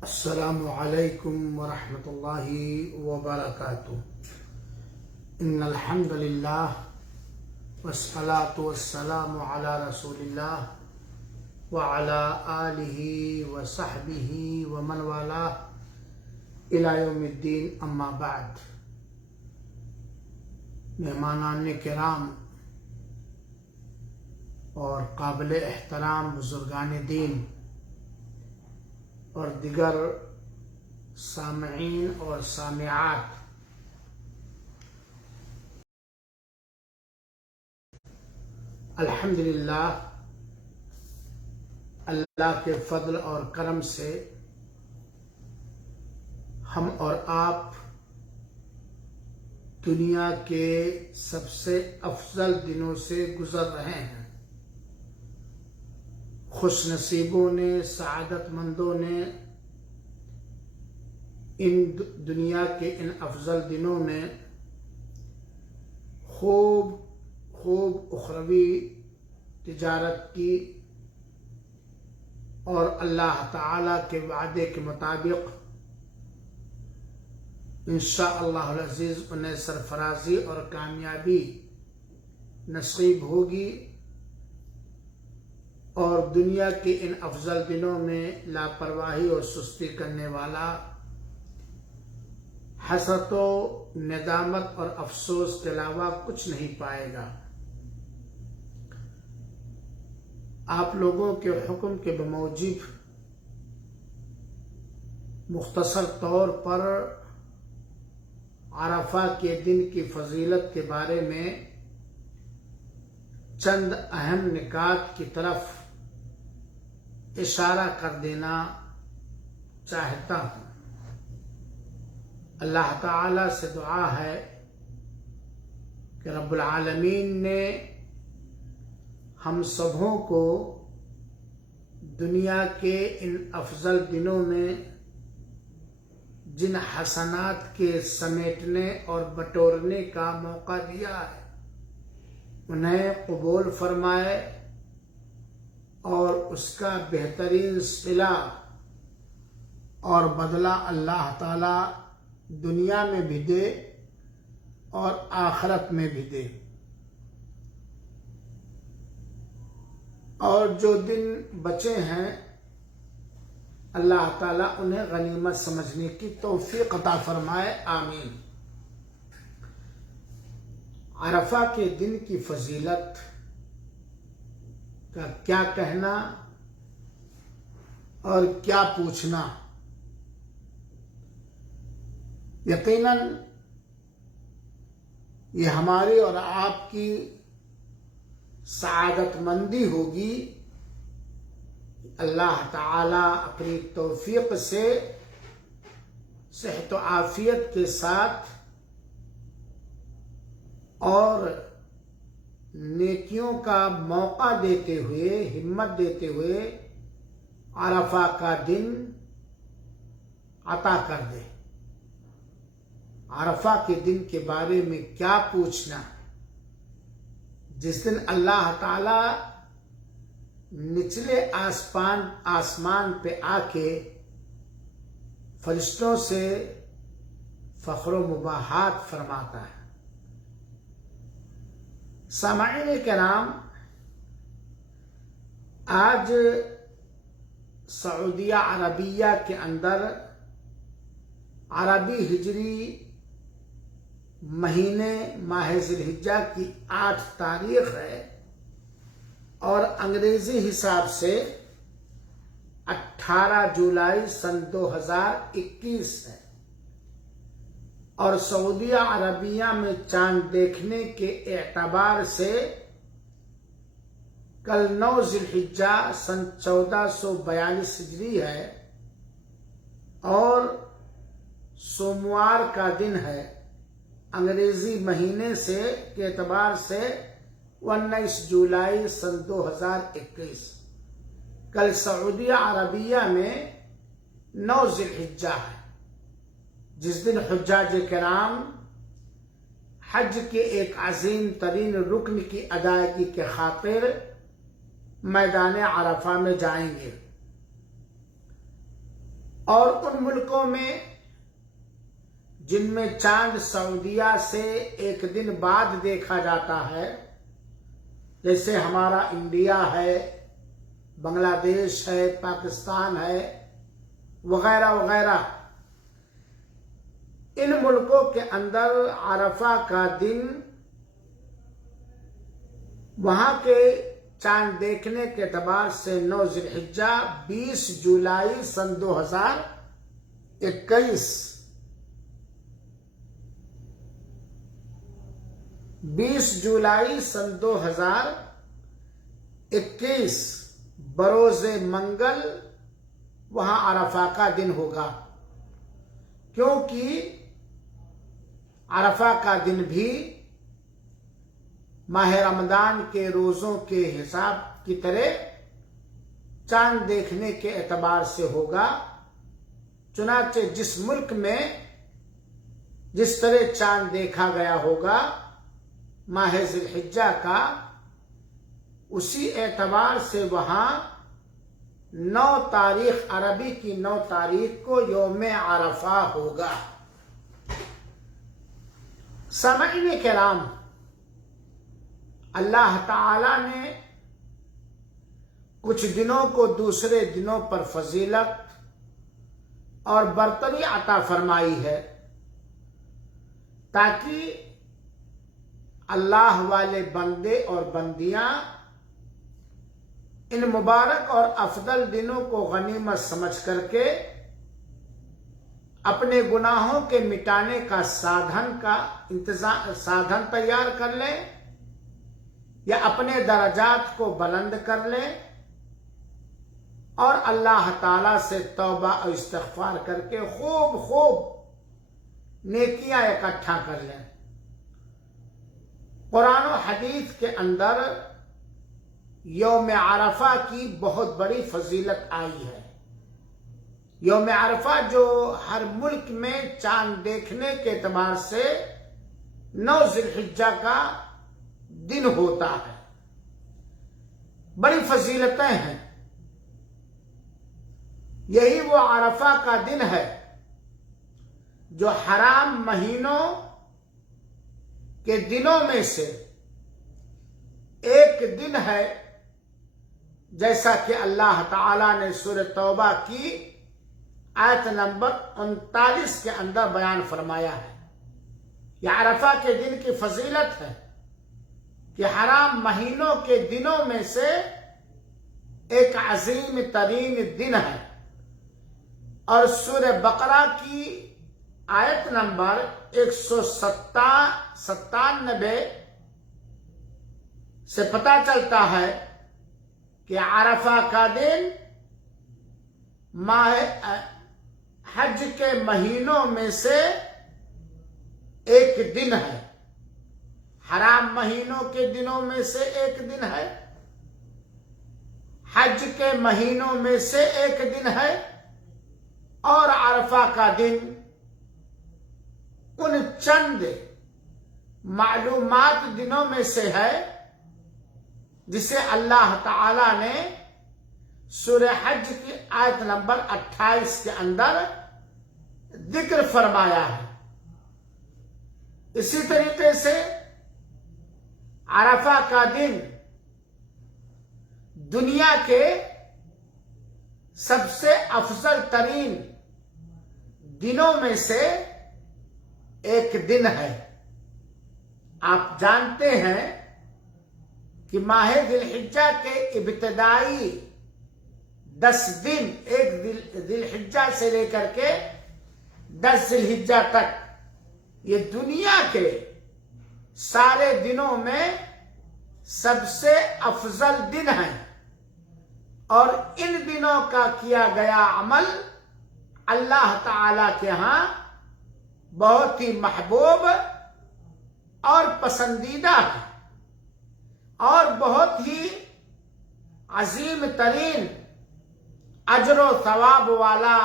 السلام علیکم ورحمۃ اللہ وبرکاتہ۔ ان الحمد للہ والصلاة والسلام علی رسول اللہ وعلی آلہ وصحبہ ومن والاه الی یوم الدین، اما بعد۔ مہمانان کرام اور قابل احترام بزرگان دین اور دیگر سامعین اور سامعات، الحمدللہ اللہ کے فضل اور کرم سے ہم اور آپ دنیا کے سب سے افضل دنوں سے گزر رہے ہیں۔ خوش نصیبوں نے، سعادت مندوں نے دنیا کے ان افضل دنوں میں خوب اخروی تجارت کی اور اللہ تعالی کے وعدے کے مطابق انشاءاللہ العزیز انہیں سرفرازی اور کامیابی نصیب ہوگی، اور دنیا کے ان افضل دنوں میں لاپرواہی اور سستی کرنے والا حسرت و ندامت اور افسوس کے علاوہ کچھ نہیں پائے گا۔ آپ لوگوں کے حکم کے بموجب مختصر طور پر عرفہ کے دن کی فضیلت کے بارے میں چند اہم نکات کی طرف اشارہ کر دینا چاہتا ہوں۔ اللہ تعالی سے دعا ہے کہ رب العالمین نے ہم سبوں کو دنیا کے ان افضل دنوں میں جن حسنات کے سمیٹنے اور بٹورنے کا موقع دیا ہے انہیں قبول فرمائے، اور اس کا بہترین صلہ اور بدلہ اللہ تعالی دنیا میں بھی دے اور آخرت میں بھی دے، اور جو دن بچے ہیں اللہ تعالیٰ انہیں غنیمت سمجھنے کی توفیق عطا فرمائے، آمین۔ عرفہ کے دن کی فضیلت کا کیا کہنا اور کیا پوچھنا؟ یقیناً یہ ہماری اور آپ کی سعادت مندی ہوگی، اللہ تعالی اپنی توفیق سے صحت و عافیت کے ساتھ اور نیکیوں کا موقع دیتے ہوئے، ہمت دیتے ہوئے عرفہ کا دن عطا کر دے۔ عرفہ کے دن کے بارے میں کیا پوچھنا، جس دن اللہ تعالی نچلے آسمان پہ آ کے فرشتوں سے فخر و مباحات فرماتا ہے۔ سامعین کرام، آج سعودیہ عربیہ کے اندر عربی ہجری مہینے ماہ ذی الحجہ کی 8 تاریخ ہے، اور انگریزی حساب سے 18 جولائی سن 2021 ہے، اور سعودیہ عربیہ میں چاند دیکھنے کے اعتبار سے کل 9 ذی الحجہ سن 1442 ہجری ہے، اور سوموار کا دن ہے انگریزی مہینے کے اعتبار سے 19 جولائی سن 2021۔ کل سعودیہ عربیہ میں 9 ذی الحجہ ہے، جس دن حجاج کرام حج کے ایک عظیم ترین رکن کی ادائیگی کے خاطر میدان عرفہ میں جائیں گے، اور ان ملکوں میں جن میں چاند سعودیہ سے ایک دن بعد دیکھا جاتا ہے، جیسے ہمارا انڈیا ہے، بنگلہ دیش ہے، پاکستان ہے، وغیرہ وغیرہ، ان ملکوں کے اندر عرفہ کا دن وہاں کے چاند دیکھنے کے اعتبار سے 9 ذی الحجہ 20 جولائی سن 2021 20 جولائی سن 2021 بروز منگل وہاں عرفہ کا دن ہوگا، کیونکہ عرفہ کا دن بھی ماہ رمضان کے روزوں کے حساب کی طرح چاند دیکھنے کے اعتبار سے ہوگا۔ چنانچہ جس ملک میں جس طرح چاند دیکھا گیا ہوگا ماہ ذی الحجہ کا، اسی اعتبار سے وہاں 9 تاریخ عربی کی 9 تاریخ کو یوم عرفہ ہوگا۔ سامعین کرام، اللہ تعالی نے کچھ دنوں کو دوسرے دنوں پر فضیلت اور برتری عطا فرمائی ہے تاکہ اللہ والے بندے اور بندیاں ان مبارک اور افضل دنوں کو غنیمت سمجھ کر کے اپنے گناہوں کے مٹانے کا سادھن تیار کر لیں یا اپنے درجات کو بلند کر لیں اور اللہ تعالی سے توبہ اور استغفار کر کے خوب نیکیاں اکٹھا کر لیں۔ قرآن و حدیث کے اندر یوم عرفہ کی بہت بڑی فضیلت آئی ہے۔ یوم عرفہ جو ہر ملک میں چاند دیکھنے کے اعتبار سے 9 ذی الحجہ کا دن ہوتا ہے، بڑی فضیلتیں ہیں۔ یہی وہ عرفہ کا دن ہے جو حرام مہینوں کے دنوں میں سے ایک دن ہے، جیسا کہ اللہ تعالی نے سورہ توبہ کی آیت نمبر 39 کے اندر بیان فرمایا ہے۔ یہ عرفہ کے دن کی فضیلت ہے کہ حرام مہینوں کے دنوں میں سے ایک عظیم ترین دن ہے، اور سورہ بقرہ کی آیت نمبر 197 سے پتہ چلتا ہے کہ عرفہ کا دن ماہ حج کے مہینوں میں سے ایک دن ہے، حرام مہینوں کے دنوں میں سے ایک دن ہے، حج کے مہینوں میں سے ایک دن ہے، اور عرفہ کا دن ان چند معلومات دنوں میں سے ہے جسے اللہ تعالی نے سورہ حج کی آیت نمبر 28 کے اندر ذکر فرمایا ہے۔ اسی طریقے سے عرفہ کا دن دنیا کے سب سے افضل ترین دنوں میں سے ایک دن ہے۔ آپ جانتے ہیں کہ ماہ ذی الحجہ کے ابتدائی 10 دن، ایک ذی الحجہ سے لے کر کے 10 ذی الحجہ تک، یہ دنیا کے سارے دنوں میں سب سے افضل دن ہیں، اور ان دنوں کا کیا گیا عمل اللہ تعالی کے ہاں بہت ہی محبوب اور پسندیدہ ہے، اور بہت ہی عظیم ترین اجر و ثواب والا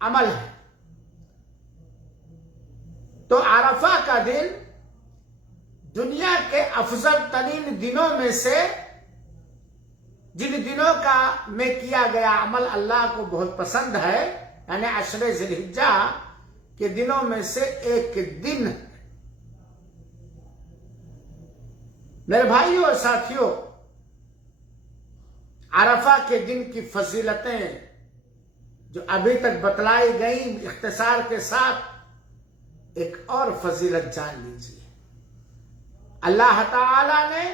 عمل ہے۔ تو عرفہ کا دن دنیا کے افضل ترین دنوں میں سے جن دنوں کا میں کیا گیا عمل اللہ کو بہت پسند ہے، یعنی عشر ذی الحجہ کے دنوں میں سے ایک دن ہے۔ میرے بھائیوں اور ساتھیوں، عرفہ کے دن کی فضیلتیں جو ابھی تک بتلائی گئیں اختصار کے ساتھ، ایک اور فضیلت جان لیجیے۔ اللہ تعالی نے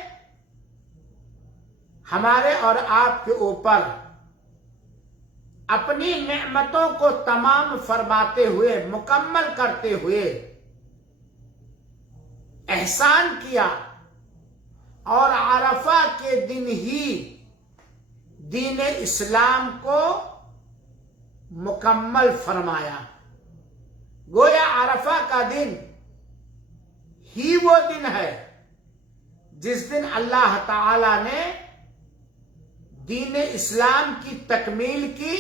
ہمارے اور آپ کے اوپر اپنی نعمتوں کو تمام فرماتے ہوئے، مکمل کرتے ہوئے احسان کیا، اور عرفہ کے دن ہی دین اسلام کو مکمل فرمایا۔ گویا عرفہ کا دن ہی وہ دن ہے جس دن اللہ تعالی نے دین اسلام کی تکمیل کی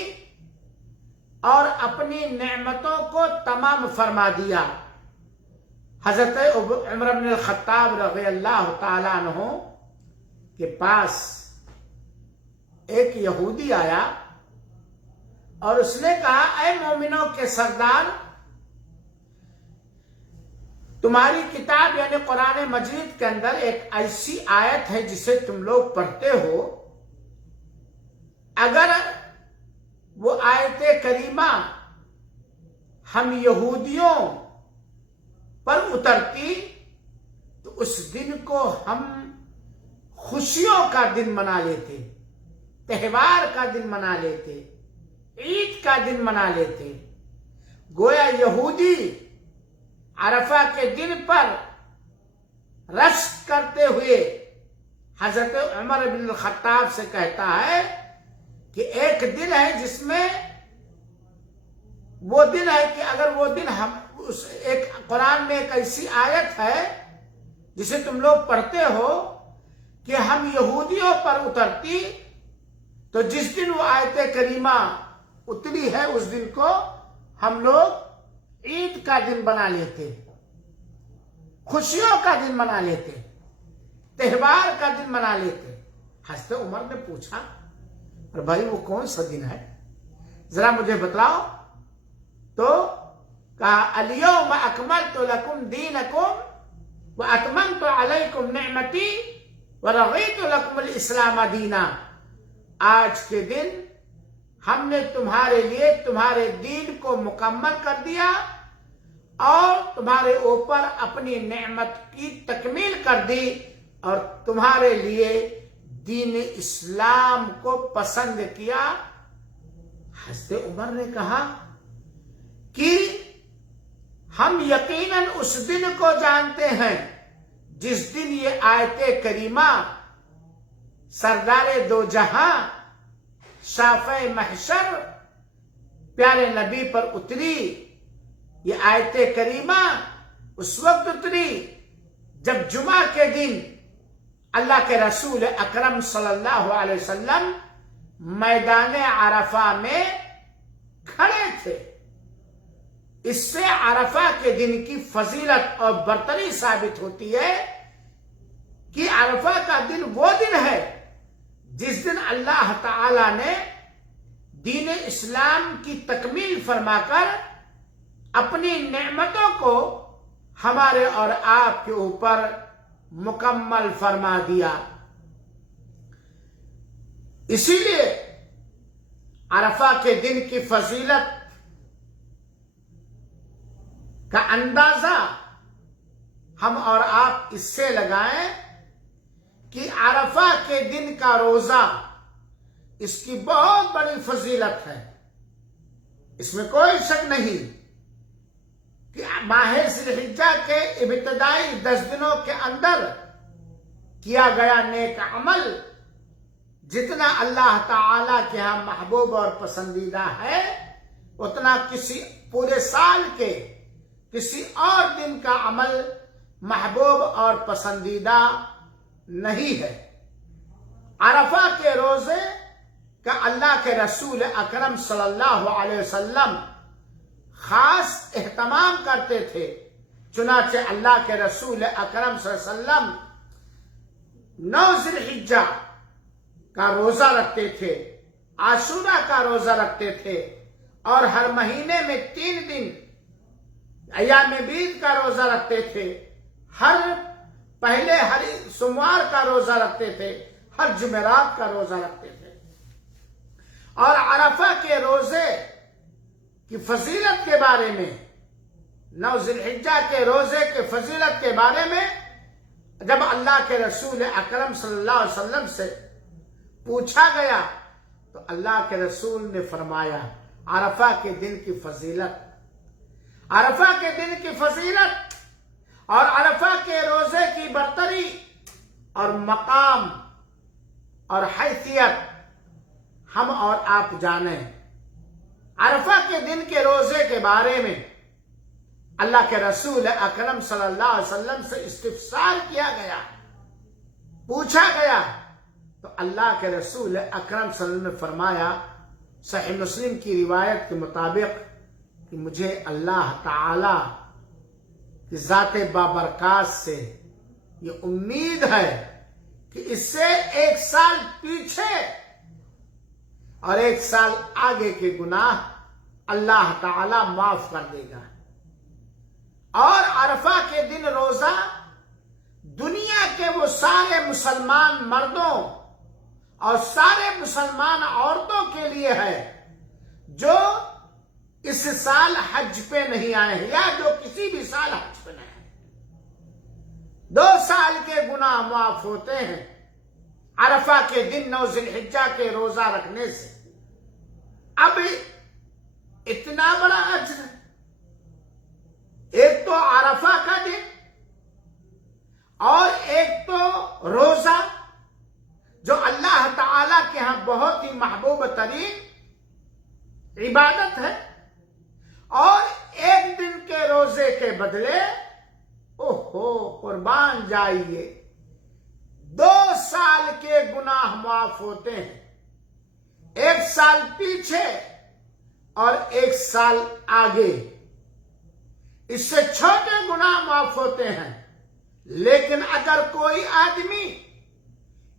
اور اپنی نعمتوں کو تمام فرما دیا۔ حضرت عمر بن الخطاب رضی اللہ تعالیٰ عنہ کے پاس ایک یہودی آیا اور اس نے کہا، اے مومنوں کے سردار، تمہاری کتاب یعنی قرآن مجید کے اندر ایک ایسی آیت ہے جسے تم لوگ پڑھتے ہو، اگر وہ آیت کریمہ ہم یہودیوں پر اترتی تو اس دن کو ہم خوشیوں کا دن منا لیتے، تہوار کا دن منا لیتے، عید کا دن منا لیتے۔ گویا یہودی عرفہ کے دن پر رشک کرتے ہوئے حضرت عمر بن الخطاب سے کہتا ہے کہ ایک دن ہے جس میں وہ دن ہے کہ اگر وہ دن ہم ایک قرآن میں ایک ایسی آیت ہے جسے تم لوگ پڑھتے ہو کہ ہم یہودیوں پر اترتی تو جس دن وہ آیت کریمہ اتری ہے اس دن کو ہم لوگ عید کا دن بنا لیتے، خوشیوں کا دن منا لیتے، تہوار کا دن منا لیتے۔ حضرت عمر نے پوچھا، اور بھائی وہ کون سا دن ہے، ذرا مجھے بتلاؤ۔ تو کہا، الیوم اکملت لکم دینکم واتممت علیکم نعمتی ورضیت لکم الاسلام دینا۔ آج کے دن ہم نے تمہارے لیے تمہارے دین کو مکمل کر دیا اور تمہارے اوپر اپنی نعمت کی تکمیل کر دی، اور تمہارے لیے دین اسلام کو پسند کیا۔ حضرت عمر نے کہا کہ ہم یقیناً اس دن کو جانتے ہیں جس دن یہ آیت کریمہ سردار دو جہاں شافع محشر پیارے نبی پر اتری۔ یہ آیت کریمہ اس وقت اتری جب جمعہ کے دن اللہ کے رسول اکرم صلی اللہ علیہ وسلم میدان عرفہ میں کھڑے تھے۔ اس سے عرفہ کے دن کی فضیلت اور برتری ثابت ہوتی ہے کہ عرفہ کا دن وہ دن ہے جس دن اللہ تعالی نے دین اسلام کی تکمیل فرما کر اپنی نعمتوں کو ہمارے اور آپ کے اوپر مکمل فرما دیا۔ اسی لیے عرفہ کے دن کی فضیلت کا اندازہ ہم اور آپ اس سے لگائیں کہ عرفہ کے دن کا روزہ اس کی بہت بڑی فضیلت ہے، اس میں کوئی شک نہیں کہ ماہ ذی الحجہ کے ابتدائی 10 دنوں کے اندر کیا گیا نیک عمل جتنا اللہ تعالی کے ہاں محبوب اور پسندیدہ ہے، اتنا کسی پورے سال کے کسی اور دن کا عمل محبوب اور پسندیدہ نہیں ہے۔ عرفہ کے روزے کا اللہ کے رسول اکرم صلی اللہ علیہ وسلم خاص اہتمام کرتے تھے، چنانچہ اللہ کے رسول اکرم صلی اللہ علیہ وسلم 9 ذی الحجہ کا روزہ رکھتے تھے، عاشورہ کا روزہ رکھتے تھے، اور ہر مہینے میں 3 دن ایام بیض کا روزہ رکھتے تھے، پہلے ہر سوموار کا روزہ رکھتے تھے، ہر جمعرات کا روزہ رکھتے تھے۔ اور عرفہ کے روزے کی فضیلت کے بارے میں، 9 ذی الحجہ کے روزے کے فضیلت کے بارے میں جب اللہ کے رسول اکرم صلی اللہ علیہ وسلم سے پوچھا گیا تو اللہ کے رسول نے فرمایا عرفہ کے دن کی فضیلت، عرفہ کے دن کی فضیلت اور عرفہ کے روزے کی برتری اور مقام اور حیثیت ہم اور آپ جانیں۔ عرفہ کے دن کے روزے کے بارے میں اللہ کے رسول اکرم صلی اللہ علیہ وسلم سے استفسار کیا گیا، پوچھا گیا، تو اللہ کے رسول اکرم صلی اللہ علیہ وسلم نے فرمایا صحیح مسلم کی روایت کے مطابق کہ مجھے اللہ تعالی کی ذات بابرکات سے یہ امید ہے کہ اس سے 1 سال پیچھے اور 1 سال آگے کے گناہ اللہ تعالی معاف کر دے گا۔ اور عرفہ کے دن روزہ دنیا کے وہ سارے مسلمان مردوں اور سارے مسلمان عورتوں کے لیے ہے جو اس سال حج پہ نہیں آئے ہیں یا جو کسی بھی سال حج پہ نہیں آئے۔ 2 سال کے گناہ معاف ہوتے ہیں عرفہ کے دن 9 ذی الحجہ کے روزہ رکھنے سے۔ اب اتنا بڑا اجر ہے، ایک تو عرفہ کا دن اور ایک تو روزہ جو اللہ تعالی کے ہاں بہت ہی محبوب ترین عبادت ہے، اور 1 دن کے روزے کے بدلے قربان جائیے 2 سال کے گناہ معاف ہوتے ہیں، 1 سال پیچھے اور 1 سال آگے۔ اس سے چھوٹے گناہ معاف ہوتے ہیں، لیکن اگر کوئی آدمی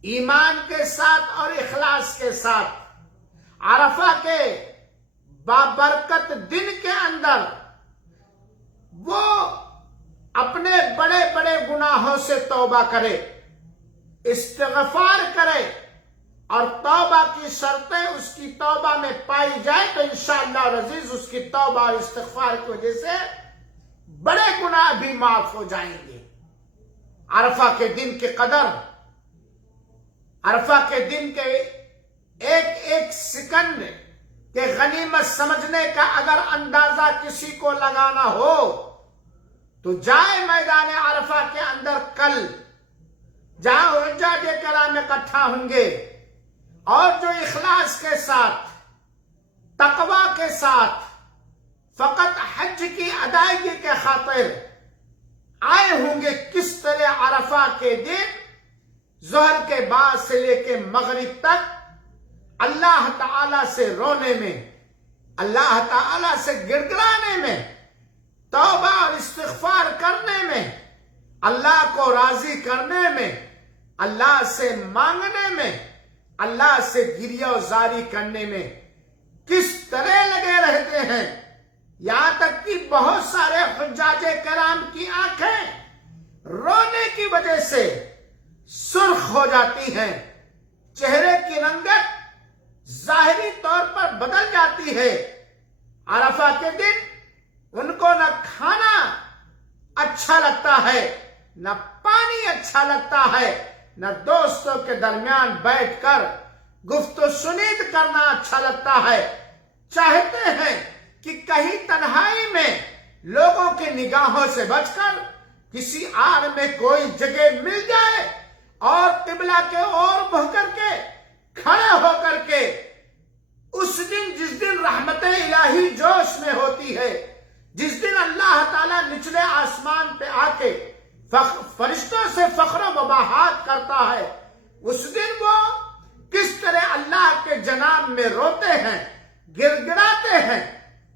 ایمان کے ساتھ اور اخلاص کے ساتھ عرفہ کے بابرکت دن کے اندر وہ اپنے بڑے بڑے گناہوں سے توبہ کرے، استغفار کرے، اور توبہ کی شرطیں اس کی توبہ میں پائی جائے تو انشاءاللہ العزیز اس کی توبہ اور استغفار کی وجہ سے بڑے گناہ بھی معاف ہو جائیں گے۔ عرفہ کے دن کی قدر، عرفہ کے دن کے ایک سیکنڈ کے غنیمت سمجھنے کا اگر اندازہ کسی کو لگانا ہو تو جائے میدان عرفہ کے اندر کل، جہاں حجاج کرام اکٹھا ہوں گے، اور جو اخلاص کے ساتھ تقوی کے ساتھ فقط حج کی ادائیگی کے خاطر آئے ہوں گے، کس طرح عرفہ کے دن ظہر کے بعد سے لے کے مغرب تک اللہ تعالی سے رونے میں، اللہ تعالی سے گڑگڑانے میں، توبہ اور استغفار کرنے میں، اللہ کو راضی کرنے میں، اللہ سے مانگنے میں، اللہ سے گریہ زاری کرنے میں کس طرح لگے رہتے ہیں، یہاں تک کہ بہت سارے حجاج کرام کی آنکھیں رونے کی وجہ سے سرخ ہو جاتی ہیں، چہرے کی رنگت ظاہری طور پر بدل جاتی ہے۔ عرفہ کے دن ان کو نہ کھانا اچھا لگتا ہے، نہ پانی اچھا لگتا ہے، نہ دوستوں کے درمیان بیٹھ کر گفت و شنید کرنا اچھا لگتا ہے۔ چاہتے ہیں کہ کہیں تنہائی میں لوگوں کی نگاہوں سے بچ کر کسی آڑ میں کوئی جگہ مل جائے اور قبلہ کے اور بہ کر کے کھڑے ہو کر کے اس دن، جس دن رحمت الہی جوش میں ہوتی ہے، جس دن اللہ تعالیٰ نچلے آسمان پہ آ کے فرشتوں سے فخر و مباحات کرتا ہے، اس دن وہ کس طرح اللہ کے جناب میں روتے ہیں، گڑگڑاتے ہیں،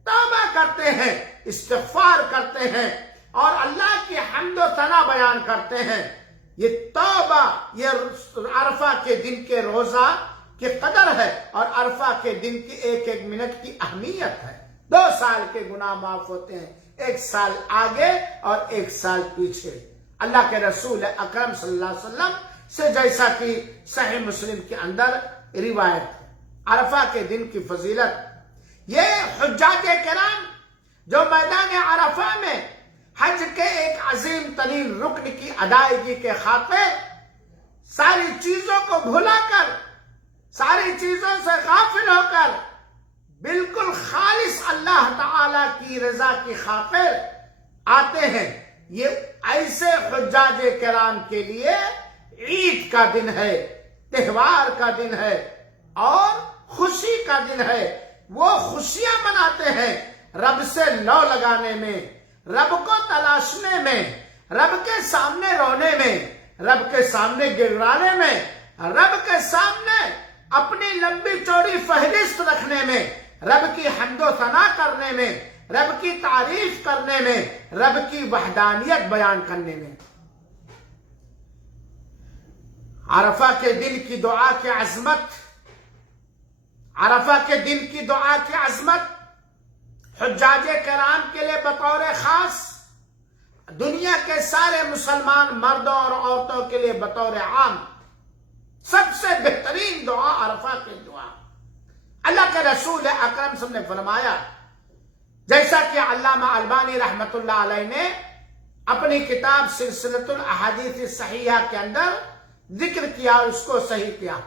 توبہ کرتے ہیں، استغفار کرتے ہیں اور اللہ کی حمد و ثنا بیان کرتے ہیں۔ یہ توبہ، یہ عرفہ کے دن کے روزہ کی قدر ہے اور عرفہ کے دن کی ایک ایک منٹ کی اہمیت ہے۔ 2 سال کے گناہ معاف ہوتے ہیں، 1 سال آگے اور 1 سال پیچھے۔ اللہ کے رسول اکرم صلی اللہ علیہ وسلم سے جیسا کہ صحیح مسلم کے اندر روایت ہے، عرفہ کے دن کی فضیلت، یہ حجاج کرام جو میدان عرفہ میں حج کے ایک عظیم ترین رکن کی ادائیگی کے خاطر ساری چیزوں کو بھلا کر، ساری چیزوں سے غافل ہو کر بالکل خالص اللہ تعالی کی رضا کی خاطر آتے ہیں، یہ ایسے حجاج کرام کے لیے عید کا دن ہے، تہوار کا دن ہے اور خوشی کا دن ہے۔ وہ خوشیاں مناتے ہیں رب سے لو لگانے میں، رب کو تلاشنے میں، رب کے سامنے رونے میں، رب کے سامنے گڑگڑانے میں، رب کے سامنے اپنی لمبی چوڑی فہرست رکھنے میں، رب کی حمد و ثنا کرنے میں، رب کی تعریف کرنے میں، رب کی وحدانیت بیان کرنے میں۔ عرفہ کے دن کی دعا کی عظمت، عرفہ کے دن کی دعا کی عظمت حجاج کرام کے لیے بطور خاص، دنیا کے سارے مسلمان مردوں اور عورتوں کے لیے بطور عام سب سے بہترین دعا عرفہ کی دعا۔ اللہ کے رسول اکرم صلی اللہ علیہ وسلم نے فرمایا، جیسا کہ علامہ البانی رحمت اللہ علیہ نے اپنی کتاب سلسلۃ الاحادیث الصحیحہ کے اندر ذکر کیا اور اس کو صحیح کیا،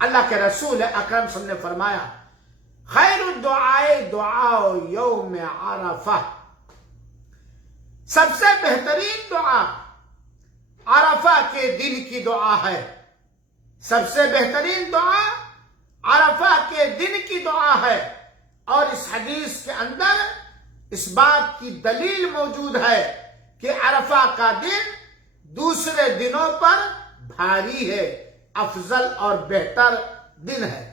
اللہ کے رسول اکرم صلی اللہ علیہ وسلم نے فرمایا، خیر الدعاء دعاء یوم عرفہ، سب سے بہترین دعا عرفہ کے دن کی دعا ہے، سب سے بہترین دعا عرفہ کے دن کی دعا ہے۔ اور اس حدیث کے اندر اس بات کی دلیل موجود ہے کہ عرفہ کا دن دوسرے دنوں پر بھاری ہے، افضل اور بہتر دن ہے۔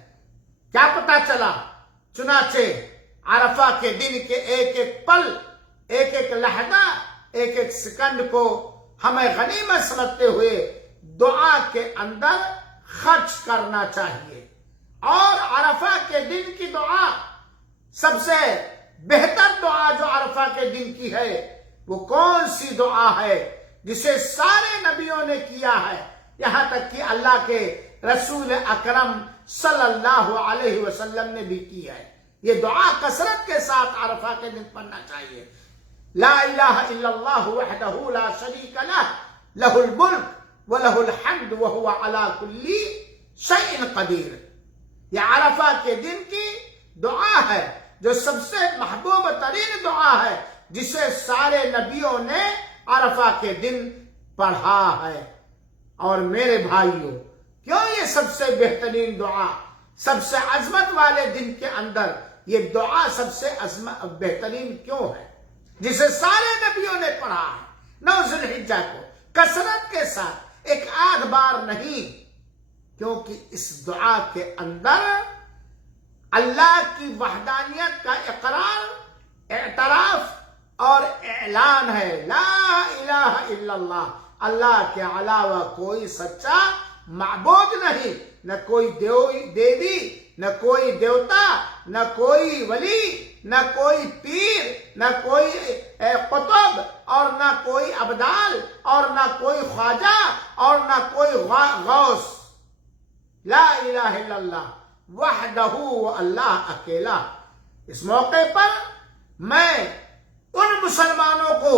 کیا پتہ چلا؟ چنانچہ عرفہ کے دن کے ایک ایک پل، ایک ایک لحظہ، ایک ایک سیکنڈ کو ہمیں غنیمت سمجھتے ہوئے دعا کے اندر خرچ کرنا چاہیے۔ اور عرفہ کے دن کی دعا، سب سے بہتر دعا جو عرفہ کے دن کی ہے وہ کون سی دعا ہے جسے سارے نبیوں نے کیا ہے، یہاں تک کہ اللہ کے رسول اکرم صلی اللہ علیہ وسلم نے بھی کی ہے۔ یہ دعا کثرت کے ساتھ عرفہ کے دن پڑھنا چاہیے۔ لا الہ الا اللہ وحدہ لا شریک لہ، لہ الملک ولہ الحمد وہو علی کل شیء قدیر۔ یہ عرفہ کے دن کی دعا ہے جو سب سے محبوب ترین دعا ہے، جسے سارے نبیوں نے عرفہ کے دن پڑھا ہے۔ اور میرے بھائیوں، کیوں یہ سب سے بہترین دعا، سب سے عظمت والے دن کے اندر یہ دعا سب سے بہترین کیوں ہے، جسے سارے نبیوں نے پڑھا ہے 9 ذی الحجہ کو کثرت کے ساتھ، ایک آدھ بار نہیں؟ کیونکہ اس دعا کے اندر اللہ کی وحدانیت کا اقرار، اعتراف اور اعلان ہے۔ لا الہ الا اللہ، اللہ کے علاوہ کوئی سچا معبود نہیں، نہ کوئی دیوی، نہ کوئی دیوتا، نہ کوئی ولی، نہ کوئی پیر، نہ کوئی قطب، اور نہ کوئی ابدال، اور نہ کوئی خواجہ، اور نہ کوئی غوث۔ لا الہ الا اللہ وحدہ، اللہ اکیلا۔ اس موقع پر میں ان مسلمانوں کو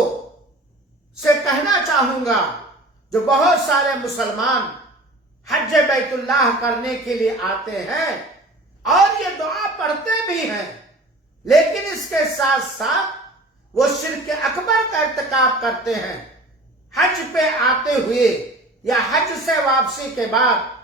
سے کہنا چاہوں گا جو بہت سارے مسلمان حج بیت اللہ کرنے کے لیے آتے ہیں اور یہ دعا پڑھتے بھی ہیں، لیکن اس کے ساتھ ساتھ وہ شرک اکبر کا ارتکاب کرتے ہیں۔ حج پہ آتے ہوئے یا حج سے واپسی کے بعد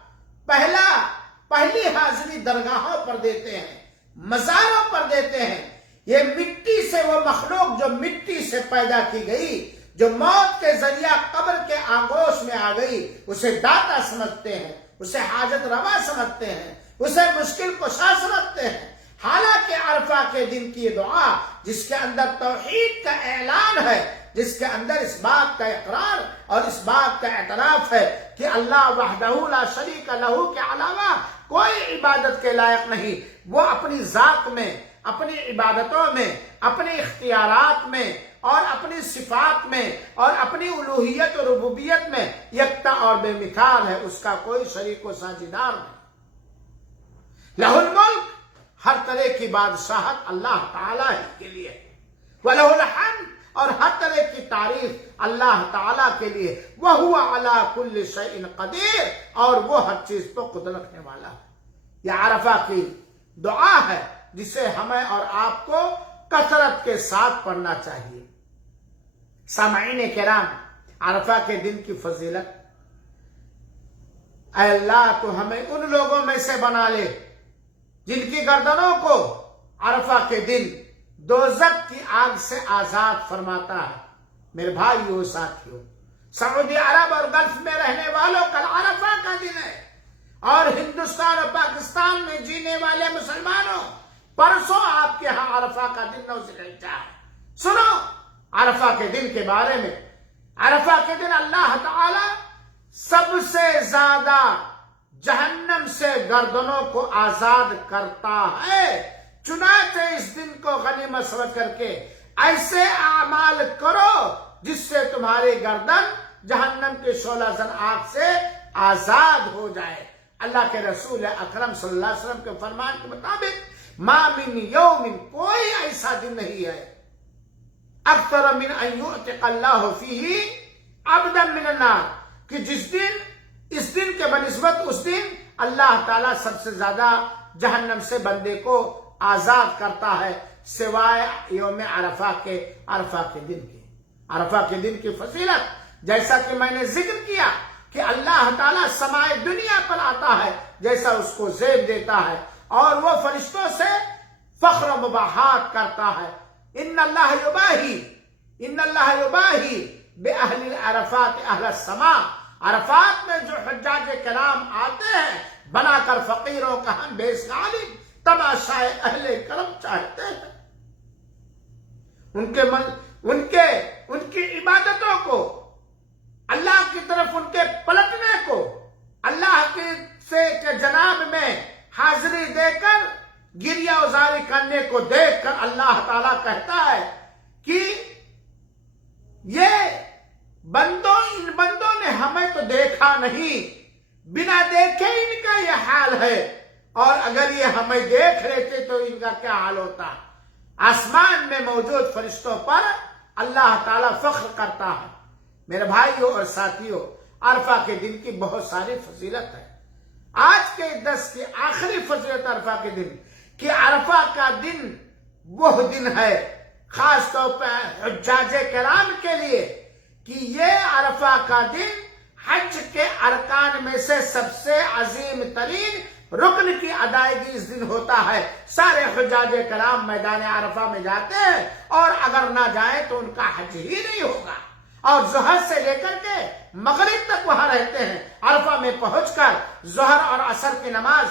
پہلی حاضری درگاہوں پر دیتے ہیں، مزاروں پر دیتے ہیں۔ یہ مٹی سے، وہ مخلوق جو مٹی سے پیدا کی گئی، جو موت کے ذریعہ قبر کے آغوش میں آ گئی، اسے داتا سمجھتے ہیں، اسے حاجت روا سمجھتے ہیں، اسے مشکل کشا سمجھتے ہیں۔ حالانکہ عرفہ کے دن کی دعا جس کے اندر توحید کا اعلان ہے، جس کے اندر اس بات کا اقرار اور اس بات کا اعتراف ہے کہ اللہ وحدہ لا شریک لہ کے علاوہ کوئی عبادت کے لائق نہیں. وہ اپنی ذات میں، اپنی عبادتوں میں، اپنے اختیارات میں اور اپنی صفات میں اور اپنی الوہیت اور ربوبیت میں یکتا اور بے مثال ہے. اس کا کوئی شریک و ساجھیدار نہیں. لہ الملک، ہر طرح کی بادشاہت اللہ تعالیٰ ہی کے لیے، وَلَهُ الْحَمْدُ، اور ہر طرح کی تعریف اللہ تعالیٰ کے لیے. وَهُوَ عَلَى كُلِّ شَيْءٍ قَدِيرٌ، اور وہ ہر چیز پر قدرت رکھنے والا ہے. یہ عرفہ کی دعا ہے جسے ہمیں اور آپ کو کثرت کے ساتھ پڑھنا چاہیے. سامعین کرام، عرفہ کے دن کی فضیلت، اے اللہ تو ہمیں ان لوگوں میں سے بنا لے جن کی گردنوں کو عرفہ کے دن دوزخ کی آگ سے آزاد فرماتا ہے. میرے بھائیو ساتھیو، سعودی عرب اور گلف میں رہنے والوں کل عرفہ کا دن ہے، اور ہندوستان اور پاکستان میں جینے والے مسلمانوں پرسوں آپ کے ہاں عرفہ کا دن 9 ذوالحجہ ہے. سنو عرفہ کے دن کے بارے میں. عرفہ کے دن اللہ تعالی سب سے زیادہ جہنم سے گردنوں کو آزاد کرتا ہے. چنانچہ اس دن کو غنیمت سمجھ کر کے ایسے اعمال کرو جس سے تمہاری گردن جہنم کے شعلہ زن آگ سے آزاد ہو جائے. اللہ کے رسول اکرم صلی اللہ علیہ وسلم کے فرمان کے مطابق ما من یوم، کوئی ایسا دن نہیں ہے اکثر من ان یعتق اللہ فیہ عبدا من النار، کہ جس دن، اس دن کے بنسبت اس دن اللہ تعالیٰ سب سے زیادہ جہنم سے بندے کو آزاد کرتا ہے سوائے یوم عرفہ کے. عرفہ کے دن کی، عرفہ کے دن کی فضیلت، جیسا کہ میں نے ذکر کیا کہ اللہ تعالیٰ سمائے دنیا پر آتا ہے جیسا اس کو زیب دیتا ہے، اور وہ فرشتوں سے فخر و مباحات کرتا ہے. ان اللہ یباہی بأہل العرفات اہل السماء. عرفات میں جو حجاج کرام آتے ہیں بنا کر فقیروں کا ہم بیس غالب تماشائے اہل کرم چاہتے ہیں. ان کی عبادتوں کو، اللہ کی طرف ان کے پلٹنے کو، اللہ کے جناب میں حاضری دے کر گریہ ازاری کرنے کو دیکھ کر اللہ تعالیٰ کہتا ہے کہ ان بندوں نے ہمیں تو دیکھا نہیں، بنا دیکھے ان کا یہ حال ہے، اور اگر یہ ہمیں دیکھ لیتے تو ان کا کیا حال ہوتا. آسمان میں موجود فرشتوں پر اللہ تعالیٰ فخر کرتا ہے. میرے بھائیوں اور ساتھیوں، عرفہ کے دن کی بہت ساری فضیلت ہے. آج کے درس کی آخری فضیلت عرفہ کے دن کہ عرفہ کا دن وہ دن ہے خاص طور پر حجاج کرام کے لیے کہ یہ عرفہ کا دن حج کے ارکان میں سے سب سے عظیم ترین رکن کی ادائیگی اس دن ہوتا ہے. سارے حجاج کرام میدان عرفہ میں جاتے ہیں، اور اگر نہ جائیں تو ان کا حج ہی نہیں ہوگا، اور ظہر سے لے کر کے مغرب تک وہاں رہتے ہیں. عرفہ میں پہنچ کر ظہر اور عصر کی نماز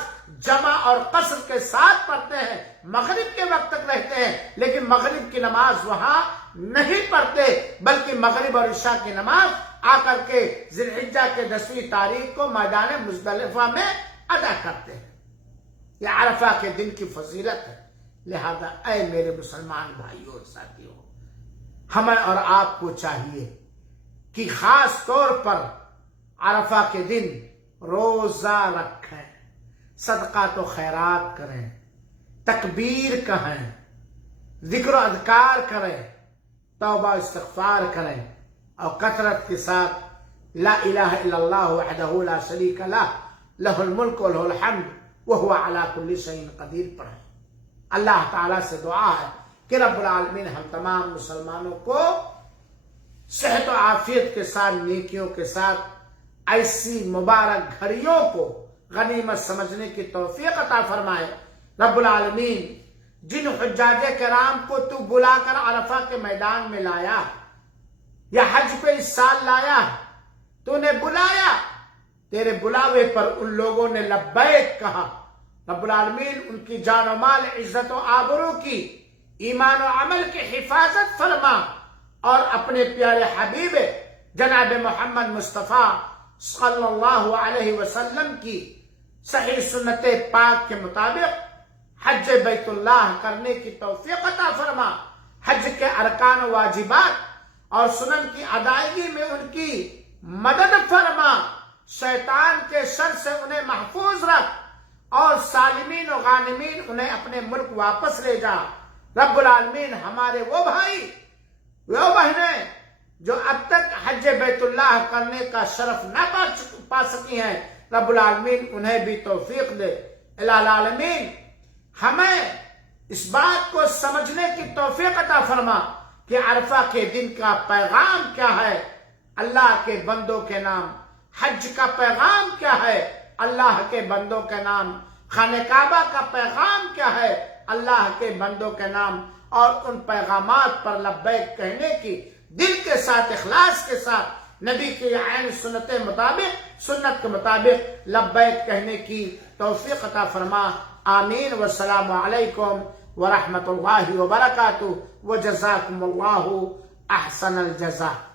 جمع اور قصر کے ساتھ پڑھتے ہیں، مغرب کے وقت تک رہتے ہیں، لیکن مغرب کی نماز وہاں نہیں پڑھتے، بلکہ مغرب اور عشاء کی نماز آ کر کے ذی الحجہ کے 10ویں تاریخ کو میدان مزدلفہ میں ادا کرتے ہیں. یہ عرفہ کے دن کی فضیلت ہے. لہذا اے میرے مسلمان بھائیوں اور ساتھیوں، ہمیں اور آپ کو چاہیے کہ خاص طور پر عرفہ کے دن روزہ رکھیں، صدقات و خیرات کریں، تکبیر کہیں، ذکر و اذکار کریں، توبہ استغفار کریں، اور کثرت کے ساتھ لا الہ الا اللہ وحدہ لا شریک لہ لہ الملک و لہ الحمد وہو علی کل شیء قدیر پڑھیں. اللہ تعالیٰ سے دعا ہے کہ رب العالمین ہم تمام مسلمانوں کو صحت و عافیت کے ساتھ، نیکیوں کے ساتھ ایسی مبارک گھڑیوں کو غنیمت سمجھنے کی توفیق عطا فرمائے. رب العالمین جن حجاج کرام کو تو بلا کر عرفہ کے میدان میں لایا یا حج پہ اس سال لایا، تو نے بلایا، تیرے بلاوے پر ان لوگوں نے لبیک کہا. رب العالمین ان کی جان و مال، عزت و آبرو کی، ایمان و عمل کی حفاظت فرما، اور اپنے پیارے حبیب جناب محمد مصطفیٰ صلی اللہ علیہ وسلم کی صحیح سنت پاک کے مطابق حج بیت اللہ کرنے کی توفیق عطا فرما، حج کے ارکان و واجبات اور سنن کی ادائیگی میں ان کی مدد فرما، شیطان کے شر سے انہیں محفوظ رکھ اور سالمین و غانمین انہیں اپنے ملک واپس لے جا۔ رب العالمین ہمارے وہ بھائی وہ بہنیں جو اب تک حج بیت اللہ کرنے کا شرف نہ پا سکی ہیں، رب العالمین انہیں بھی توفیق دے۔ الہ العالمین ہمیں اس بات کو سمجھنے کی توفیق عطا فرما کہ عرفہ کے دن کا پیغام کیا ہے، اللہ کے بندوں کے نام۔ حج کا پیغام کیا ہے، اللہ کے بندوں کے نام۔ خانہ کعبہ کا پیغام کیا ہے، اللہ کے بندوں کے نام۔ اور ان پیغامات پر لبیک کہنے کی دل کے ساتھ، اخلاص کے ساتھ، نبی کی عین سنت کے مطابق لبیک کہنے کی توفیق عطا فرما۔ آمین۔ والسلام علیکم ورحمۃ اللہ وبرکاتہ، وجزاکم اللہ احسن الجزاء۔